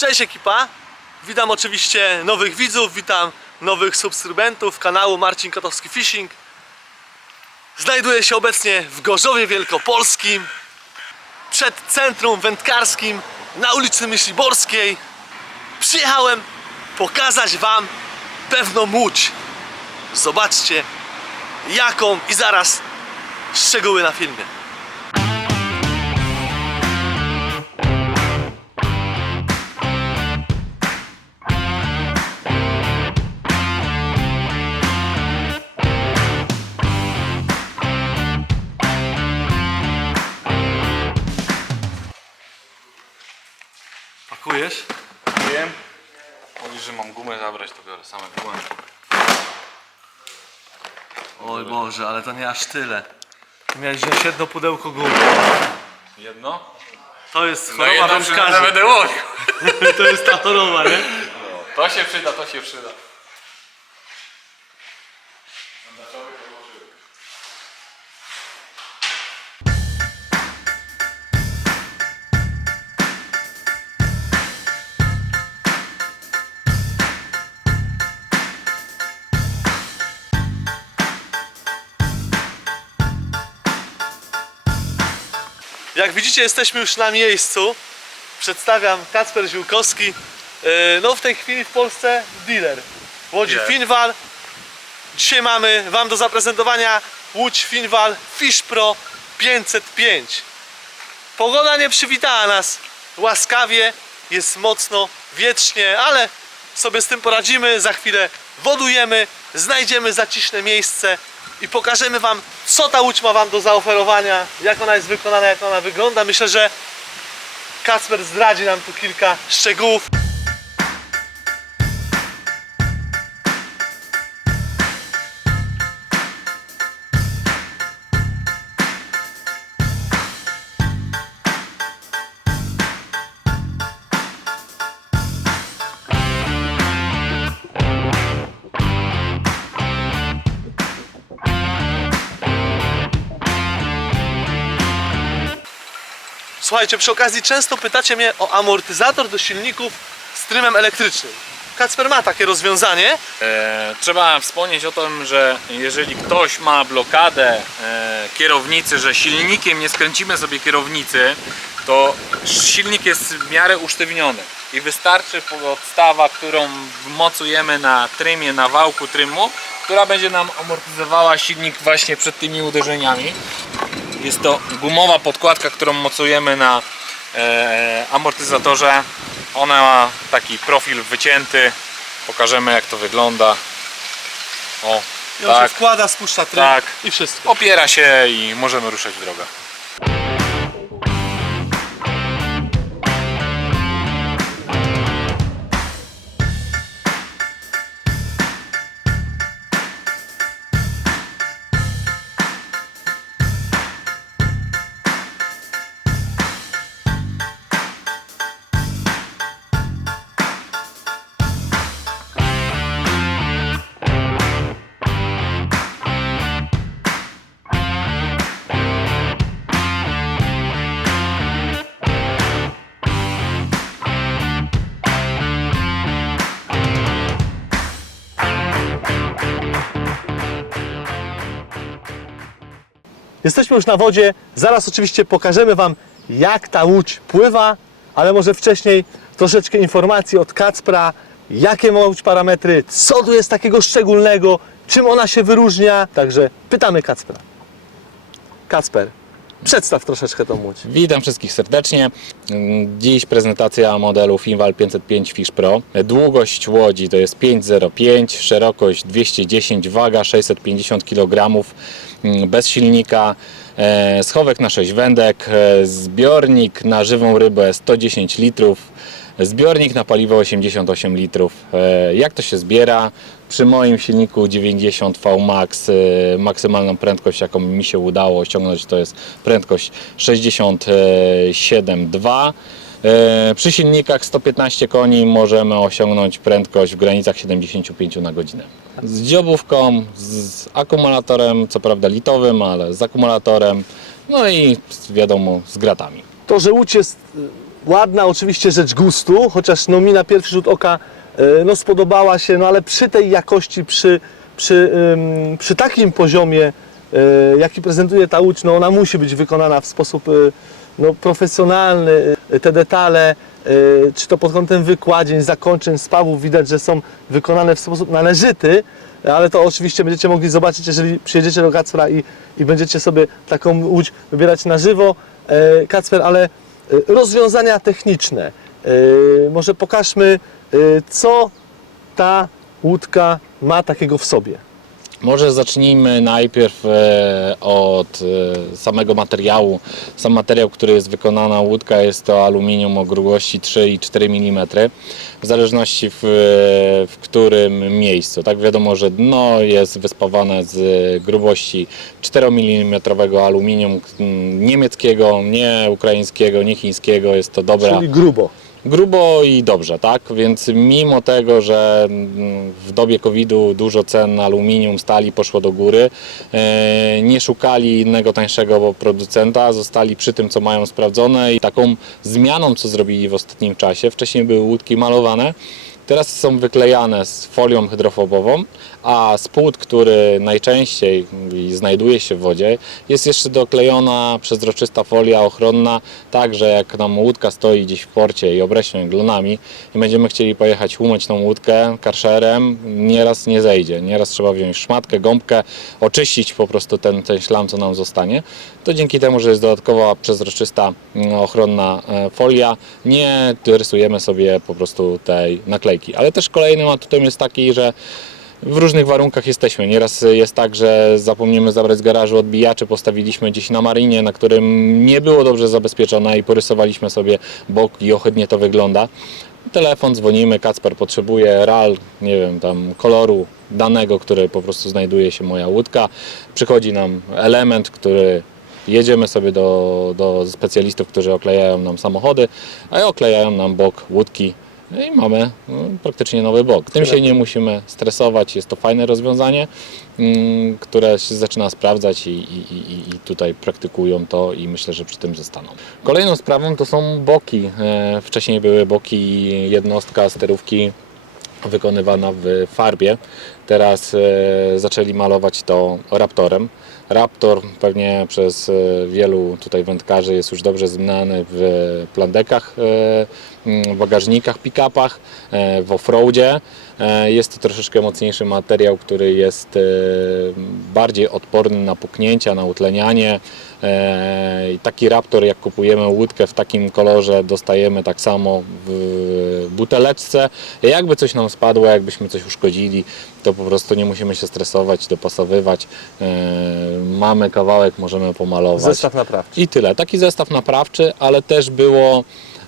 Cześć ekipa! Witam oczywiście nowych widzów, witam nowych subskrybentów kanału Marcin Kotowski Fishing. Znajduję się obecnie w Gorzowie Wielkopolskim, przed centrum wędkarskim na ulicy Myśliborskiej. Przyjechałem pokazać Wam pewną łódź. Zobaczcie jaką i zaraz szczegóły na filmie. Pakujesz? Wiem. Mówisz, że mam gumę zabrać, to biorę same gumy. Oj Boże, ale to nie aż tyle. Ty Miałeś wziąć jedno pudełko gum. Jedno? To jest No choroba jedno wędkarzy. będę łowił. To jest ta choroba, nie? To się przyda, to się przyda. Widzicie, jesteśmy już na miejscu. Przedstawiam Kacper Ziółkowski. Yy, No w tej chwili w Polsce dealer. Łodzi Dealer. Finwal. Dzisiaj mamy Wam do zaprezentowania Łódź Finwal Fish Pro 505. Pogoda nie przywitała nas łaskawie, jest mocno wietrznie, ale sobie z tym poradzimy. Za chwilę wodujemy, znajdziemy zaciszne miejsce i pokażemy Wam, co ta łódź ma Wam do zaoferowania, jak ona jest wykonana, jak ona wygląda. Myślę, że Kacper zdradzi nam tu kilka szczegółów. Słuchajcie, przy okazji często pytacie mnie o amortyzator do silników z trymem elektrycznym. Kacper ma takie rozwiązanie. E, trzeba wspomnieć o tym, że jeżeli ktoś ma blokadę e, kierownicy, że silnikiem nie skręcimy sobie kierownicy, to silnik jest w miarę usztywniony i wystarczy podstawa, którą wmocujemy na trymie, na wałku trymu, która będzie nam amortyzowała silnik właśnie przed tymi uderzeniami. Jest to gumowa podkładka, którą mocujemy na e, amortyzatorze. Ona ma taki profil wycięty. Pokażemy jak to wygląda. O, I on tak. się wkłada, spuszcza trym Tak. i wszystko. Opiera się i możemy ruszać w drogę. Jesteśmy już na wodzie. Zaraz oczywiście pokażemy Wam, jak ta łódź pływa, ale może wcześniej troszeczkę informacji od Kacpra, jakie ma łódź parametry, co tu jest takiego szczególnego, czym ona się wyróżnia. Także pytamy Kacpra. Kacper, przedstaw troszeczkę tą łódź. Witam wszystkich serdecznie. Dziś prezentacja modelu Finval 505 Fish Pro. Długość łodzi to jest 505, szerokość 210, waga 650 kg, bez silnika, e, schowek na 6 wędek, e, zbiornik na żywą rybę 110 litrów, zbiornik na paliwo 88 litrów. E, Jak to się zbiera? Przy moim silniku 90 VMAX e, maksymalną prędkość jaką mi się udało osiągnąć to jest prędkość 67,2 E, Przy silnikach 115 koni możemy osiągnąć prędkość w granicach 75 na godzinę. Z dziobówką, z akumulatorem, co prawda litowym, ale z akumulatorem, no i wiadomo z gratami. To, że łódź jest ładna oczywiście rzecz gustu, chociaż no mi na pierwszy rzut oka e, no spodobała się, no ale przy tej jakości, przy, przy, przy takim poziomie, e, jaki prezentuje ta łódź, no ona musi być wykonana w sposób e, no, profesjonalny. Te detale, czy to pod kątem wykładzień, zakończeń, spawów, widać, że są wykonane w sposób należyty, ale to oczywiście będziecie mogli zobaczyć, jeżeli przyjedziecie do Kacpra i, i będziecie sobie taką łódź wybierać na żywo. Kacper, ale rozwiązania techniczne. E, Może pokażmy, e, co ta łódka ma takiego w sobie. Może zacznijmy najpierw e, od e, samego materiału. Sam materiał, który jest wykonana łódka jest to aluminium o grubości 3,4 mm w zależności w, w którym miejscu. Tak wiadomo, że dno jest wyspawane z grubości 4 mm aluminium niemieckiego, nie ukraińskiego, nie chińskiego. Jest to dobra Czyli grubo. Grubo i dobrze, tak? Więc mimo tego, że mm, w dobie COVID-u dużo cen aluminium, stali poszło do góry, e, nie szukali innego tańszego producenta, zostali przy tym, co mają sprawdzone i taką zmianą, co zrobili w ostatnim czasie, wcześniej były łódki malowane, Teraz są wyklejane z folią hydrofobową, a spód, który najczęściej znajduje się w wodzie, jest jeszcze doklejona przezroczysta folia ochronna, tak że jak nam łódka stoi gdzieś w porcie i obreśnie glonami i będziemy chcieli pojechać umyć tą łódkę karszerem, nieraz nie zejdzie. Nieraz trzeba wziąć szmatkę, gąbkę, oczyścić po prostu ten, ten ślam, co nam zostanie. To dzięki temu, że jest dodatkowa przezroczysta mm, ochronna e, folia, nie rysujemy sobie po prostu tej naklejki. Ale też kolejnym atutem jest taki, że w różnych warunkach jesteśmy. Nieraz jest tak, że zapomnimy zabrać z garażu odbijacze, postawiliśmy gdzieś na marinie, na którym nie było dobrze zabezpieczone i porysowaliśmy sobie bok i ohydnie to wygląda. Telefon, dzwonimy, Kacper potrzebuje RAL, nie wiem, tam koloru danego, który po prostu znajduje się moja łódka. Przychodzi nam element, który jedziemy sobie do, do specjalistów, którzy oklejają nam samochody, a oklejają nam bok łódki. No i mamy no, praktycznie nowy bok. Tym się nie musimy stresować, jest to fajne rozwiązanie, mm, które się zaczyna sprawdzać i, i, i, i tutaj praktykują to i myślę, że przy tym zostaną. Kolejną sprawą to są boki. E, Wcześniej były boki jednostka sterówki wykonywana w farbie. Teraz e, zaczęli malować to Raptorem. Raptor pewnie przez e, wielu tutaj wędkarzy jest już dobrze znany w plandekach, e, bagażnikach, pick-upach, e, w offroadzie. Jest to troszeczkę mocniejszy materiał, który jest bardziej odporny na puknięcia, na utlenianie. Taki Raptor, jak kupujemy łódkę w takim kolorze, dostajemy tak samo w buteleczce. Jakby coś nam spadło, jakbyśmy coś uszkodzili, to po prostu nie musimy się stresować, dopasowywać. Mamy kawałek, możemy pomalować. Zestaw naprawczy. I tyle. Taki zestaw naprawczy, ale też było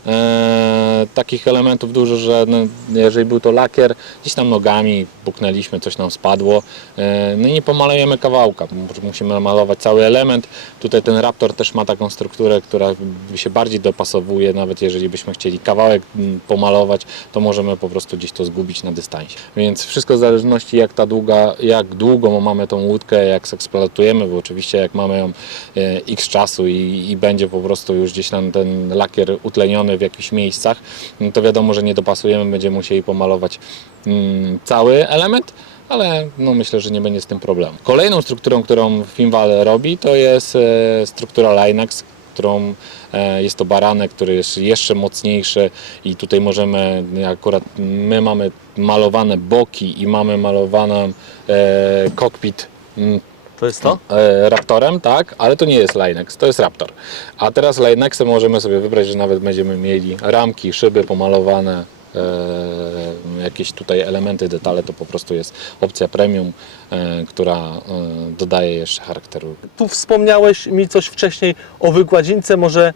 e, takich elementów dużo, że no, jeżeli był to lakier, gdzieś tam nogami puknęliśmy, coś nam spadło. E, no i nie pomalujemy kawałka, musimy malować cały element. Tutaj ten Raptor też ma taką strukturę, która się bardziej dopasowuje, nawet jeżeli byśmy chcieli kawałek pomalować, to możemy po prostu gdzieś to zgubić na dystansie. Więc wszystko w zależności jak ta długa, jak długo mamy tą łódkę, jak eksploatujemy, bo oczywiście jak mamy ją e, x czasu i, i będzie po prostu już gdzieś tam ten lakier utleniony w jakichś miejscach, no to wiadomo, że nie dopasujemy, będziemy musieli pomalować mm, cały element. Ale no myślę, że nie będzie z tym problemu. Kolejną strukturą, którą Finval robi, to jest e, struktura Linex, którą e, jest to baranek, który jest jeszcze mocniejszy i tutaj możemy, akurat my mamy malowane boki i mamy malowaną e, kokpit To jest to? e, Raptorem, tak, ale to nie jest Linex, to jest Raptor. A teraz Linexem możemy sobie wybrać, że nawet będziemy mieli ramki, szyby pomalowane, e, jakieś tutaj elementy, detale, to po prostu jest opcja premium, e, która e, dodaje jeszcze charakteru Tu wspomniałeś mi coś wcześniej o wykładzince, może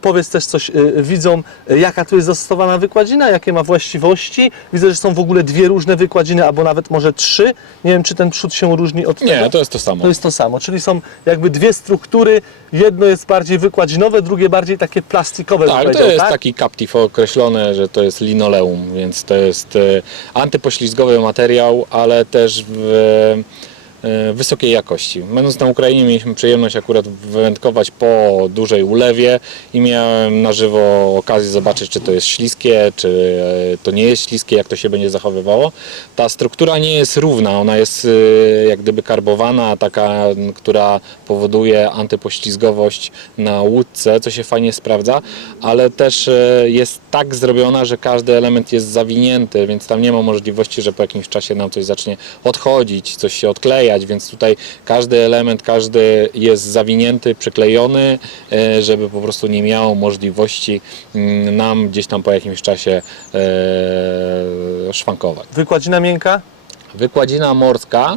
powiedz też coś e, widzom, e, jaka tu jest zastosowana wykładzina, jakie ma właściwości. Widzę, że są w ogóle dwie różne wykładziny, albo nawet może trzy. Nie wiem, czy ten przód się różni od tego. Nie, to jest to samo. To jest to samo, czyli są jakby dwie struktury. Jedno jest bardziej wykładzinowe, drugie bardziej takie plastikowe. Tak, to jest tak? taki captive określone, że to jest linoleum, więc to jest e, antypoślizgowy materiał, ale też w, e, wysokiej jakości. Będąc na Ukrainie mieliśmy przyjemność akurat wędkować po dużej ulewie i miałem na żywo okazję zobaczyć, czy to jest śliskie, czy e, to nie jest śliskie, jak to się będzie zachowywało. Ta struktura nie jest równa, ona jest e, jak gdyby karbowana, taka, która powoduje antypoślizgowość na łódce, co się fajnie sprawdza, ale też e, jest tak zrobiona, że każdy element jest zawinięty, więc tam nie ma możliwości, że po jakimś czasie nam coś zacznie odchodzić, coś się więc tutaj każdy element, każdy jest zawinięty, przyklejony, e, żeby po prostu nie miało możliwości mm, nam gdzieś tam po jakimś czasie e, szwankować. Wykładzina miękka? Wykładzina morska,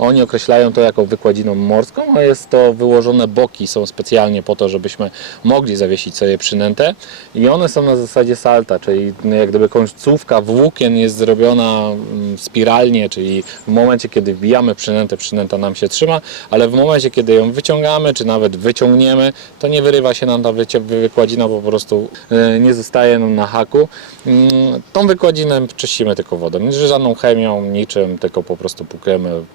oni określają to jako wykładziną morską, a jest to wyłożone boki, są specjalnie po to, żebyśmy mogli zawiesić sobie przynętę i one są na zasadzie salta, czyli jak gdyby końcówka włókien jest zrobiona mm, spiralnie, czyli w momencie, kiedy wbijamy przynętę, przynęta nam się trzyma, ale w momencie, kiedy ją wyciągamy, czy nawet wyciągniemy, to nie wyrywa się nam ta wykładzina, po prostu e, nie zostaje nam na haku. Mm, Tą wykładzinę czyścimy tylko wodą, nie żadną chemią, niczym, tylko po prostu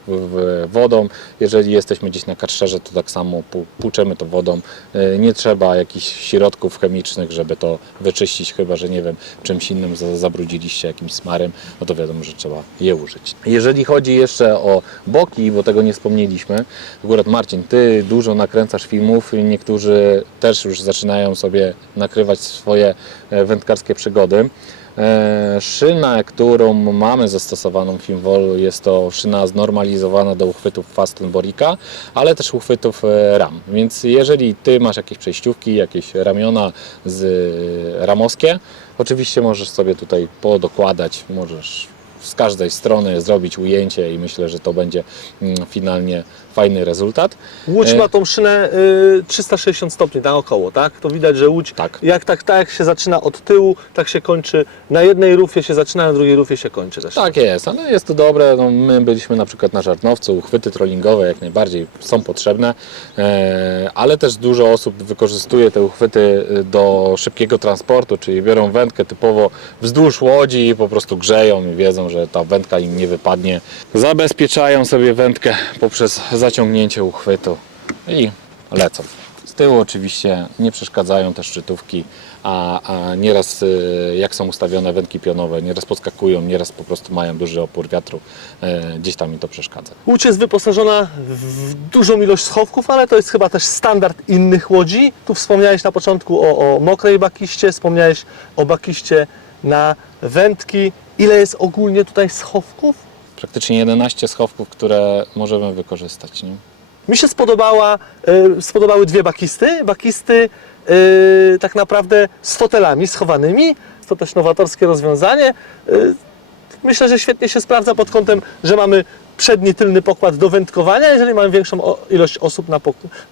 w- w- wodą. Jeżeli jesteśmy gdzieś na karszerze, to tak samo płuczemy to wodą. E, Nie trzeba jakichś środków chemicznych, żeby to wyczyścić, chyba że nie wiem, czymś innym za- zabrudziliście jakimś smarem, no to wiadomo, że trzeba je użyć. Jeżeli chodzi jeszcze o boki, bo tego nie wspomnieliśmy, akurat Marcin, ty dużo nakręcasz filmów, i niektórzy też już zaczynają sobie nakrywać swoje e, wędkarskie przygody. E, Szyna, którą mamy zastosowaną w Finwolu jest to szyna znormalizowana do uchwytów Fastenborika, ale też uchwytów e, ram. Więc jeżeli Ty masz jakieś przejściówki, jakieś ramiona z e, ramowskie, oczywiście możesz sobie tutaj podokładać, możesz z każdej strony zrobić ujęcie i myślę, że to będzie mm, finalnie fajny rezultat. Łódź E, ma tą szynę y, 360 stopni naokoło, tak? To widać, że łódź Tak. jak, tak, tak jak się zaczyna od tyłu, tak się kończy. Na jednej rufie się zaczyna, na drugiej rufie się kończy też. Tak jest, ale jest to dobre. No, my byliśmy na przykład na Żartnowcu, uchwyty trollingowe jak najbardziej są potrzebne, e, ale też dużo osób wykorzystuje te uchwyty e, do szybkiego transportu, czyli biorą wędkę typowo wzdłuż łodzi i po prostu grzeją i wiedzą, że ta wędka im nie wypadnie. Zabezpieczają sobie wędkę poprzez zaciągnięcie uchwytu i lecą. Z tyłu oczywiście nie przeszkadzają te szczytówki, a, a nieraz y, jak są ustawione wędki pionowe, nieraz podskakują, nieraz po prostu mają duży opór wiatru, e, gdzieś tam mi to przeszkadza. Łódź jest wyposażona w dużą ilość schowków, ale to jest chyba też standard innych łodzi. Tu wspomniałeś na początku o, o mokrej bakiście, wspomniałeś o bakiście na wędki. Ile jest ogólnie tutaj schowków? Praktycznie 11 schowków, które możemy wykorzystać. Nie? Mi się spodobała, y, spodobały dwie bakisty. Bakisty y, tak naprawdę z fotelami schowanymi. To też nowatorskie rozwiązanie. Y, myślę, że świetnie się sprawdza pod kątem, że mamy przedni, tylny pokład do wędkowania. Jeżeli mamy większą o- ilość osób na,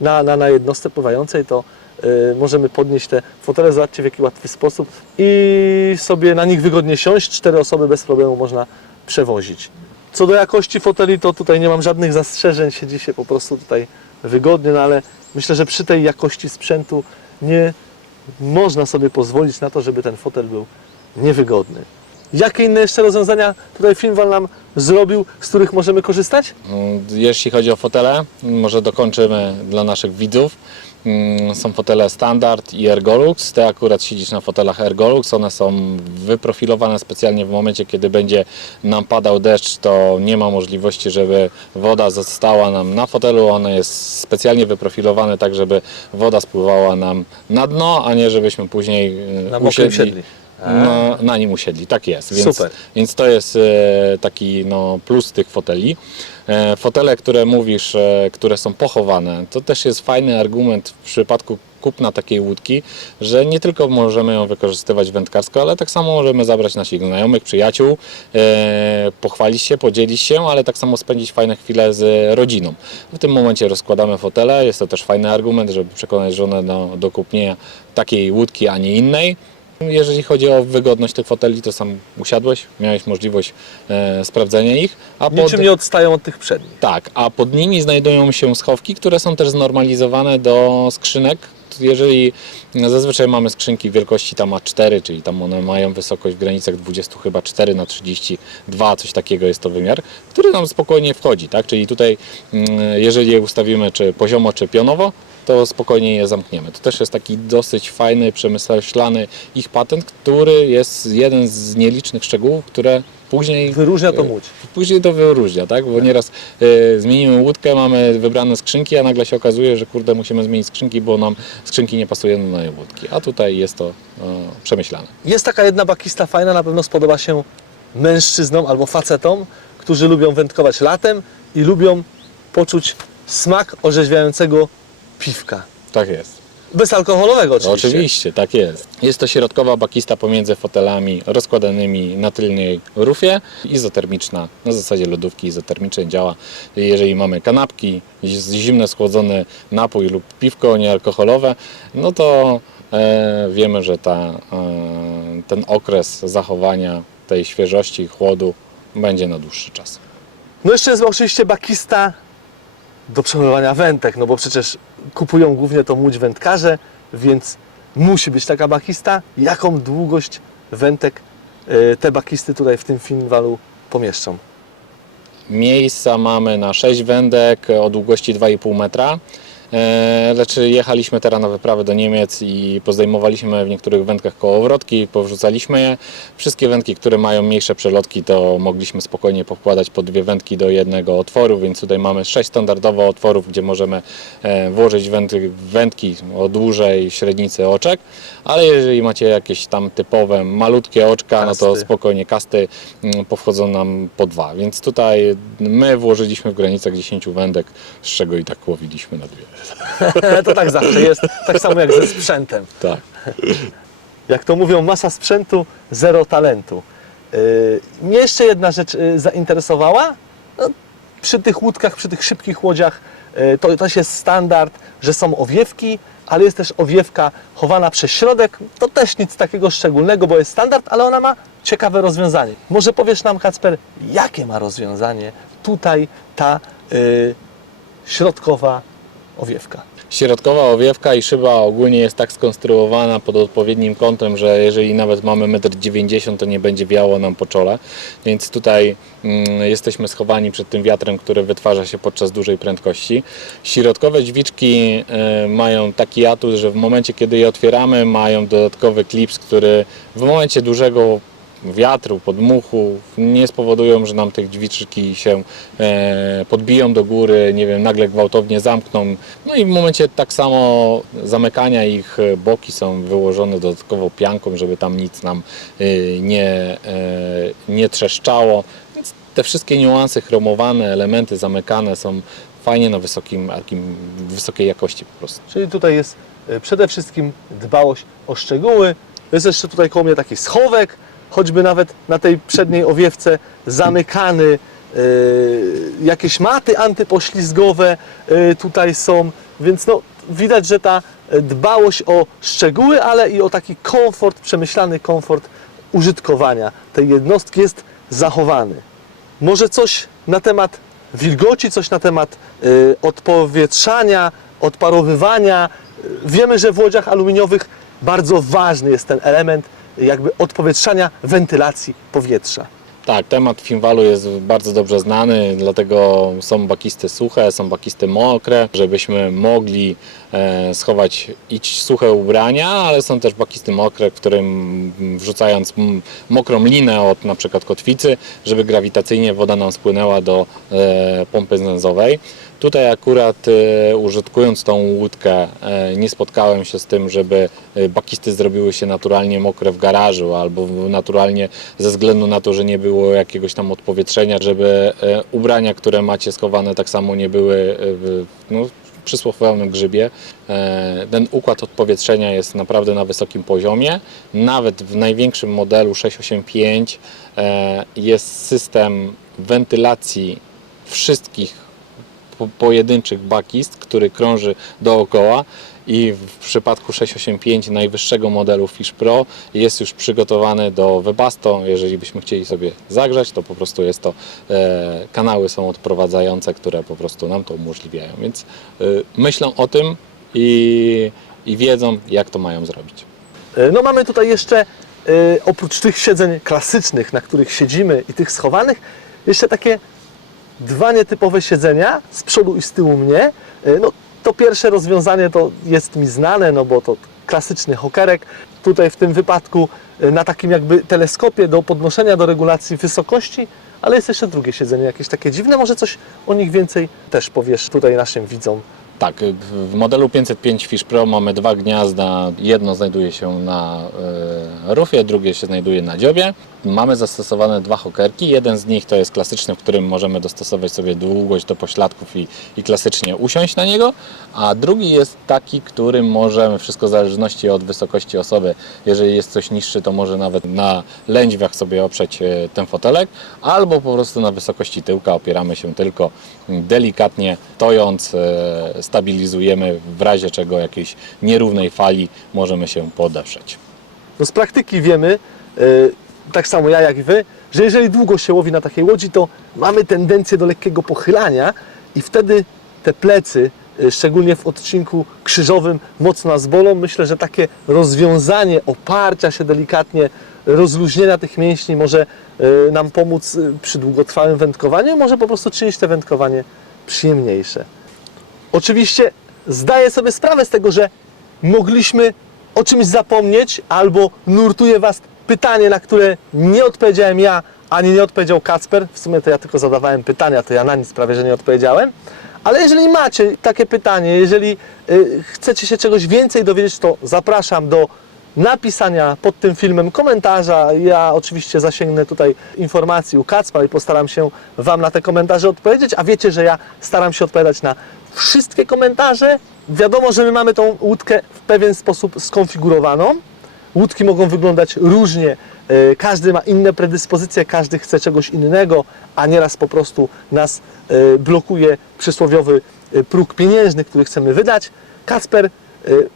na, na, na jednostce pływającej, to y, możemy podnieść te fotele. Zobaczcie w jaki łatwy sposób i sobie na nich wygodnie siąść. Cztery osoby bez problemu można przewozić. Co do jakości foteli, to tutaj nie mam żadnych zastrzeżeń, siedzi się po prostu tutaj wygodnie, no ale myślę, że przy tej jakości sprzętu nie można sobie pozwolić na to, żeby ten fotel był niewygodny. Jakie inne jeszcze rozwiązania tutaj Filmwal nam zrobił, z których możemy korzystać? Mm, Jeśli chodzi o fotele, może dokończymy dla naszych widzów. Mm, Są fotele standard i Ergolux. Ty akurat siedzisz na fotelach Ergolux. One są wyprofilowane specjalnie w momencie, kiedy będzie nam padał deszcz, to nie ma możliwości, żeby woda została nam na fotelu. One jest specjalnie wyprofilowane tak, żeby woda spływała nam na dno, a nie żebyśmy później e, Na mokrym siedli. na, na nim usiedli, tak jest. Więc, Super. Więc to jest e, taki no, plus tych foteli. E, fotele, które mówisz, e, które są pochowane, to też jest fajny argument w przypadku kupna takiej łódki, że nie tylko możemy ją wykorzystywać wędkarsko, ale tak samo możemy zabrać naszych znajomych, przyjaciół, e, pochwalić się, podzielić się, ale tak samo spędzić fajne chwile z rodziną. W tym momencie rozkładamy fotele, jest to też fajny argument, żeby przekonać żonę do, do takiej łódki, a nie innej. Jeżeli chodzi o wygodność tych foteli, to sam usiadłeś, miałeś możliwość e, sprawdzenia ich, a pod, Niczym nie odstają od tych przednich. tak, a pod nimi znajdują się schowki, które są też znormalizowane do skrzynek jeżeli zazwyczaj mamy skrzynki wielkości tam A4, czyli tam one mają wysokość w granicach 20 chyba 4 na 32, coś takiego jest to wymiar, który nam spokojnie wchodzi, tak? Czyli tutaj mm, jeżeli je ustawimy czy poziomo, czy pionowo, to spokojnie je zamkniemy. To też jest taki dosyć fajny, przemyślany ich patent, który jest jeden z nielicznych szczegółów, które później Wyróżnia to łódź. Później to wyróżnia, tak? Bo nieraz e, zmienimy łódkę, mamy wybrane skrzynki, a nagle się okazuje, że kurde musimy zmienić skrzynki, bo nam skrzynki nie pasują do naszej łódki. A tutaj jest to e, przemyślane. Jest taka jedna bakista fajna, na pewno spodoba się mężczyznom albo facetom, którzy lubią wędkować latem i lubią poczuć smak orzeźwiającego piwka. Tak jest. Bezalkoholowego oczywiście. Oczywiście, tak jest. Jest to środkowa bakista pomiędzy fotelami rozkładanymi na tylnej rufie, izotermiczna, na zasadzie lodówki izotermicznej działa. Jeżeli mamy kanapki, zimne schłodzony napój lub piwko niealkoholowe, no to e, wiemy, że ta, e, ten okres zachowania tej świeżości, chłodu będzie na dłuższy czas. No jeszcze jest oczywiście bakista do przechowywania wędek, no bo przecież kupują głównie to łódź wędkarze, więc musi być taka bakista. Jaką długość wędek e, te bakisty tutaj w tym finwalu pomieszczą? Miejsca mamy na 6 wędek o długości 2,5 metra. Lecz jechaliśmy teraz na wyprawę do Niemiec i pozdejmowaliśmy w niektórych wędkach kołowrotki, powrzucaliśmy je. Wszystkie wędki, które mają mniejsze przelotki, to mogliśmy spokojnie pokładać po dwie wędki do jednego otworu, więc tutaj mamy sześć standardowo otworów, gdzie możemy e, włożyć wędki, o dłużej średnicy oczek, ale jeżeli macie jakieś tam typowe malutkie oczka, no to Kasty. spokojnie kasty mm, powchodzą nam po dwa, więc tutaj my włożyliśmy w granicach 10 wędek, z czego i tak łowiliśmy na dwie. to tak zawsze jest, tak samo jak ze sprzętem. Tak. Jak to mówią, masa sprzętu, zero talentu. Yy, Mnie jeszcze jedna rzecz yy, zainteresowała. No, przy tych łódkach, przy tych szybkich łodziach yy, to też jest standard, że są owiewki, ale jest też owiewka chowana przez środek. To też nic takiego szczególnego, bo jest standard, ale ona ma ciekawe rozwiązanie. Może powiesz nam, Kacper, jakie ma rozwiązanie tutaj ta yy, środkowa owiewka? Środkowa owiewka i szyba ogólnie jest tak skonstruowana pod odpowiednim kątem, że jeżeli nawet mamy 1,90 m, to nie będzie wiało nam po czole. Więc tutaj mm, jesteśmy schowani przed tym wiatrem, który wytwarza się podczas dużej prędkości. Środkowe dźwiczki e, mają taki atut, że w momencie kiedy je otwieramy, mają dodatkowy klips, który w momencie dużego wiatru, podmuchu nie spowodują, że nam tych dźwiczki się e, podbiją do góry, nie wiem, nagle gwałtownie zamkną. No i w momencie tak samo zamykania ich e, boki są wyłożone dodatkowo pianką, żeby tam nic nam e, nie, e, nie trzeszczało. Więc te wszystkie niuanse chromowane, elementy zamykane są fajnie na wysokim, wysokiej jakości po prostu. Czyli tutaj jest e, przede wszystkim dbałość o szczegóły. Jest jeszcze tutaj koło mnie taki schowek, choćby nawet na tej przedniej owiewce zamykany. e, jakieś maty antypoślizgowe e, tutaj są, więc no, widać, że ta e, dbałość o szczegóły, ale i o taki komfort, przemyślany komfort użytkowania tej jednostki jest zachowany. Może coś na temat wilgoci, coś na temat odpowietrzania, odparowywania. Wiemy, że w łodziach aluminiowych bardzo ważny jest ten element jakby odpowietrzania, wentylacji powietrza. Tak, temat Finwalu jest bardzo dobrze znany, dlatego są bakisty suche, są bakisty mokre, żebyśmy mogli e, schować i suche ubrania, ale są też bakisty mokre, w którym wrzucając m- mokrą linę od na przykład kotwicy, żeby grawitacyjnie woda nam spłynęła do e, pompy znęzowej. Tutaj akurat e, użytkując tą łódkę e, nie spotkałem się z tym, żeby e, bakisty zrobiły się naturalnie mokre w garażu albo naturalnie ze względu na to, że nie było jakiegoś tam odpowietrzenia, żeby ubrania, które macie schowane tak samo nie były no, przysłowiowym grzybie. Ten układ odpowietrzenia jest naprawdę na wysokim poziomie. Nawet w największym modelu 685 e, jest system wentylacji wszystkich po- pojedynczych bakist, który krąży dookoła i w przypadku 685 najwyższego modelu Fish Pro jest już przygotowany do Webasto. Jeżeli byśmy chcieli sobie zagrzać, to po prostu jest to e, kanały są odprowadzające, które po prostu nam to umożliwiają. Więc e, myślę o tym i i wiedzą, jak to mają zrobić. E, No mamy tutaj jeszcze, e, oprócz tych siedzeń klasycznych, na których siedzimy i tych schowanych, jeszcze takie dwa nietypowe siedzenia z przodu i z tyłu mnie. E, No, to pierwsze rozwiązanie to jest mi znane, no bo to klasyczny hokerek. Tutaj w tym wypadku e, na takim jakby teleskopie do podnoszenia, do regulacji wysokości, ale jest jeszcze drugie siedzenie, jakieś takie dziwne. Może coś o nich więcej też powiesz tutaj naszym widzom. Tak, w- w modelu 505 Fish Pro mamy dwa gniazda. Jedno znajduje się na e, rufie, drugie się znajduje na dziobie. Mamy zastosowane dwa hokerki. Jeden z nich to jest klasyczny, w którym możemy dostosować sobie długość do pośladków i, i klasycznie usiąść na niego. A drugi jest taki, którym możemy, wszystko w zależności od wysokości osoby, jeżeli jest coś niższy, to może nawet na lędźwiach sobie oprzeć e, ten fotelek, albo po prostu na wysokości tyłka opieramy się tylko delikatnie tojąc, e, stabilizujemy w razie czego jakiejś nierównej fali możemy się podeprzeć. No z praktyki wiemy, e, tak samo ja jak Wy, że jeżeli długo się łowi na takiej łodzi, to mamy tendencję do lekkiego pochylania i wtedy te plecy, e, szczególnie w odcinku krzyżowym, mocno nas bolą. Myślę, że takie rozwiązanie oparcia się delikatnie, rozluźnienia tych mięśni może e, nam pomóc e, przy długotrwałym wędkowaniu, może po prostu czynić te wędkowanie przyjemniejsze. Oczywiście zdaję sobie sprawę z tego, że mogliśmy o czymś zapomnieć, albo nurtuje Was pytanie, na które nie odpowiedziałem ja, ani nie odpowiedział Kacper. W sumie to ja tylko zadawałem pytania, to ja na nic prawie, że nie odpowiedziałem. Ale jeżeli macie takie pytanie, jeżeli y, chcecie się czegoś więcej dowiedzieć, to zapraszam do napisania pod tym filmem komentarza. Ja oczywiście zasięgnę tutaj informacji u Kacpa i postaram się Wam na te komentarze odpowiedzieć, a wiecie, że ja staram się odpowiadać na wszystkie komentarze. Wiadomo, że my mamy tą łódkę w pewien sposób skonfigurowaną. Łódki mogą wyglądać różnie, e, każdy ma inne predyspozycje, każdy chce czegoś innego, a nieraz po prostu nas e, blokuje przysłowiowy e, próg pieniężny, który chcemy wydać. Kacper e,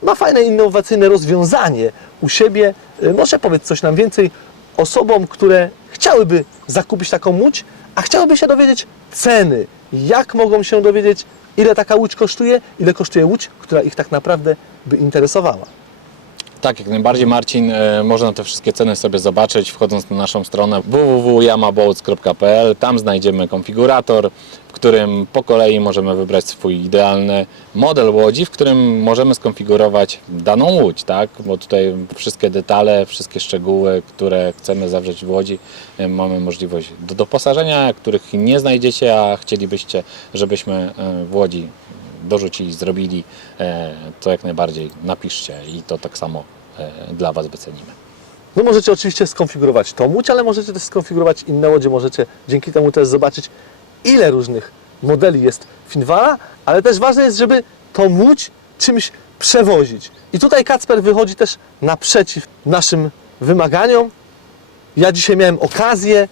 ma fajne, innowacyjne rozwiązanie u siebie. Może powiedz coś nam więcej osobom, które chciałyby zakupić taką łódź, a chciałyby się dowiedzieć ceny. Jak mogą się dowiedzieć, ile taka łódź kosztuje, ile kosztuje łódź, która ich tak naprawdę by interesowała. Tak, jak najbardziej Marcin, e, można te wszystkie ceny sobie zobaczyć wchodząc na naszą stronę www.yamaboats.pl. Tam znajdziemy konfigurator, w którym po kolei możemy wybrać swój idealny model łodzi, w którym możemy skonfigurować daną łódź, tak? Bo tutaj wszystkie detale, wszystkie szczegóły, które chcemy zawrzeć w łodzi, e, mamy możliwość do doposażenia, których nie znajdziecie, a chcielibyście, żebyśmy e, w łodzi dorzucili, zrobili, to jak najbardziej napiszcie i to tak samo dla Was wycenimy. No możecie oczywiście skonfigurować tą łódź, ale możecie też skonfigurować inne łodzie. Możecie dzięki temu też zobaczyć, ile różnych modeli jest Finwala, ale też ważne jest, żeby tą łódź czymś przewozić. I tutaj Kacper wychodzi też naprzeciw naszym wymaganiom. Ja dzisiaj miałem okazję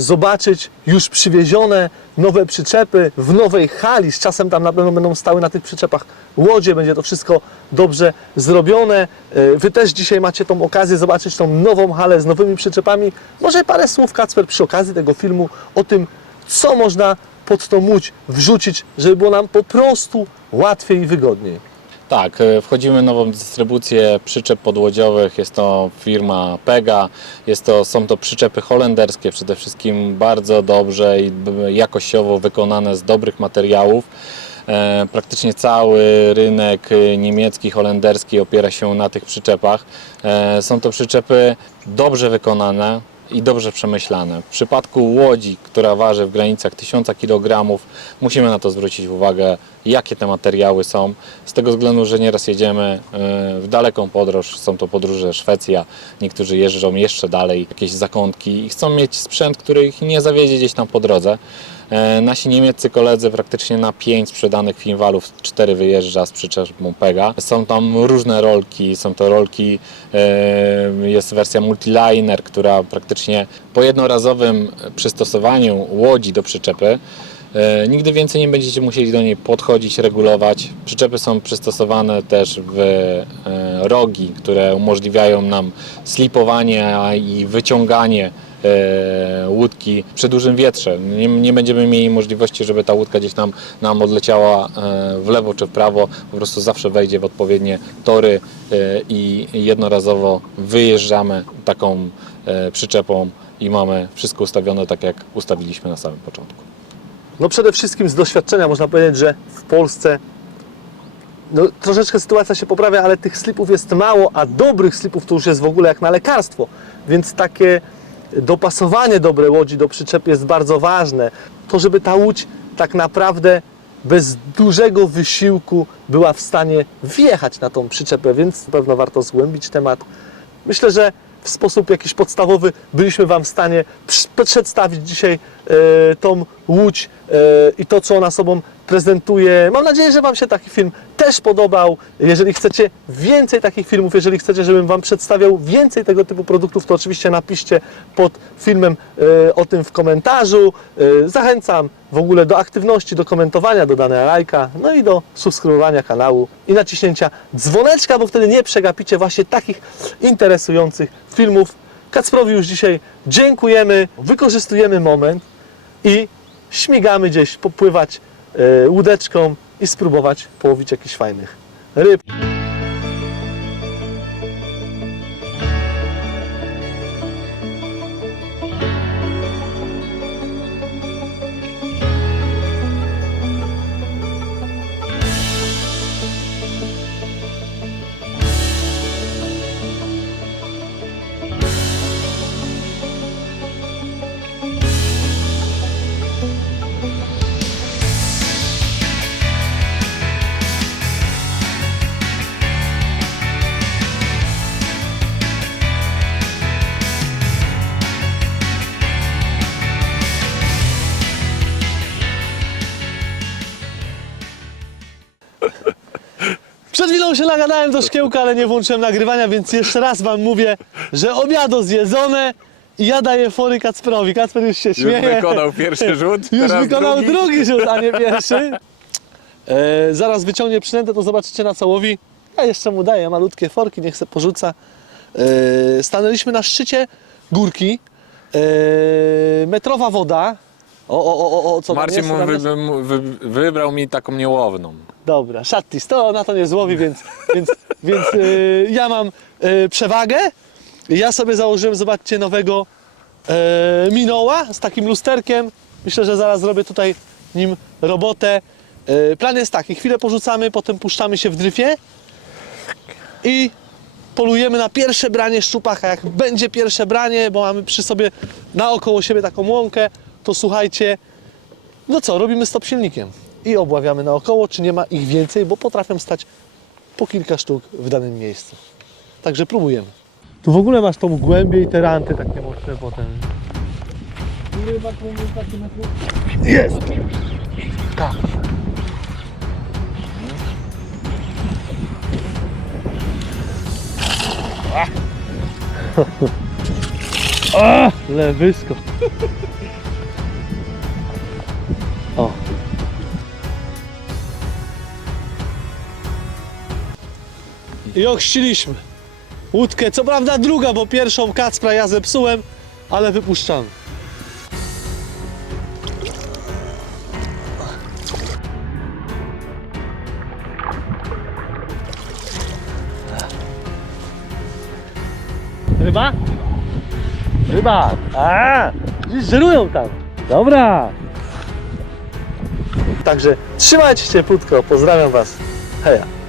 zobaczyć już przywiezione nowe przyczepy w nowej hali. Z czasem tam na pewno będą stały na tych przyczepach łodzie, będzie to wszystko dobrze zrobione. E, Wy też dzisiaj macie tą okazję zobaczyć tą nową halę z nowymi przyczepami. Może parę słów, Kacper, przy okazji tego filmu o tym, co można pod tą łódź wrzucić, żeby było nam po prostu łatwiej i wygodniej. Tak, e, wchodzimy w nową dystrybucję przyczep podłodziowych. Jest to firma Pega. Jest to, są to przyczepy holenderskie, przede wszystkim bardzo dobrze i jakościowo wykonane z dobrych materiałów. E, Praktycznie cały rynek e, niemiecki, holenderski opiera się na tych przyczepach. Są to przyczepy dobrze wykonane, i dobrze przemyślane. W przypadku łodzi, która waży w granicach 1000 kg, musimy na to zwrócić uwagę, jakie te materiały są. Z tego względu, że nieraz jedziemy e, w daleką podróż, są to podróże Szwecja, niektórzy jeżdżą jeszcze dalej, jakieś zakątki i chcą mieć sprzęt, który ich nie zawiedzie gdzieś tam po drodze. E, Nasi niemieccy koledzy praktycznie na 5 sprzedanych Finwalów 4 wyjeżdża z przyczepą Pega. Są tam różne rolki, są to rolki, e, jest wersja multiliner, która praktycznie po jednorazowym przystosowaniu łodzi do przyczepy e, nigdy więcej nie będziecie musieli do niej podchodzić, regulować. Przyczepy są przystosowane też w rogi, które umożliwiają nam slipowanie i wyciąganie łódki przy dużym wietrze. Nie, nie będziemy mieli możliwości, żeby ta łódka gdzieś tam nam odleciała e, w lewo czy w prawo. Po prostu zawsze wejdzie w odpowiednie tory e, i jednorazowo wyjeżdżamy taką e, przyczepą i mamy wszystko ustawione tak, jak ustawiliśmy na samym początku. No przede wszystkim z doświadczenia można powiedzieć, że w Polsce no, troszeczkę sytuacja się poprawia, ale tych slipów jest mało, a dobrych slipów to już jest w ogóle jak na lekarstwo. Więc takie dopasowanie dobrej łodzi do przyczepy jest bardzo ważne. To, żeby ta łódź tak naprawdę bez dużego wysiłku była w stanie wjechać na tą przyczepę, więc na pewno warto zgłębić temat. Myślę, że w sposób jakiś podstawowy byliśmy Wam w stanie przedstawić dzisiaj e, tą łódź e, i to, co ona sobą prezentuje. Mam nadzieję, że Wam się taki film też podobał. Jeżeli chcecie więcej takich filmów, jeżeli chcecie, żebym Wam przedstawiał więcej tego typu produktów, to oczywiście napiszcie pod filmem e, o tym w komentarzu. E, Zachęcam w ogóle do aktywności, do komentowania, do dania lajka, no i do subskrybowania kanału i naciśnięcia dzwoneczka, bo wtedy nie przegapicie właśnie takich interesujących filmów. Kacprowi już dzisiaj dziękujemy, wykorzystujemy moment i śmigamy gdzieś, popływać łódeczką i spróbować połowić jakichś fajnych ryb. Przed chwilą się nagadałem do szkiełka, ale nie włączyłem nagrywania, więc jeszcze raz Wam mówię, że obiado zjedzone i ja daję fory Kacprowi. Kacper już się śmieje. pierwszy rzut, Już wykonał drugi. rzut, a nie pierwszy. E, zaraz wyciągnie przynętę, to zobaczycie na co łowi. Ja jeszcze mu daję malutkie forki, niech se porzuca. E, stanęliśmy na szczycie górki. E, metrowa woda. O, o, o, o, co tam Marcin jest? mu Tam jest? wy, wy, wybrał mi taką niełowną. Dobra, szattis, to na to nie złowi, więc, więc, więc y, ja mam y, przewagę. Ja sobie założyłem, zobaczcie, nowego y, Minoła z takim lusterkiem. Myślę, że zaraz zrobię tutaj nim robotę. Y, plan jest taki, chwilę porzucamy, potem puszczamy się w dryfie i polujemy na pierwsze branie szczupaka. Jak będzie pierwsze branie, bo mamy przy sobie naokoło siebie taką łąkę, to słuchajcie, no co, robimy stop silnikiem i obławiamy naokoło, czy nie ma ich więcej, bo potrafią stać po kilka sztuk w danym miejscu. Także próbujemy. Tu w ogóle masz tą głębię i te ranty takie mocne potem. Jest! Tak. A, lewysko. I ochrzciliśmy. Łódkę, co prawda druga, bo pierwszą Kacpra ja zepsułem, ale wypuszczamy. Ryba? Ryba! A, żerują tam. Dobra. Także trzymajcie się płytko. Pozdrawiam Was. Heja.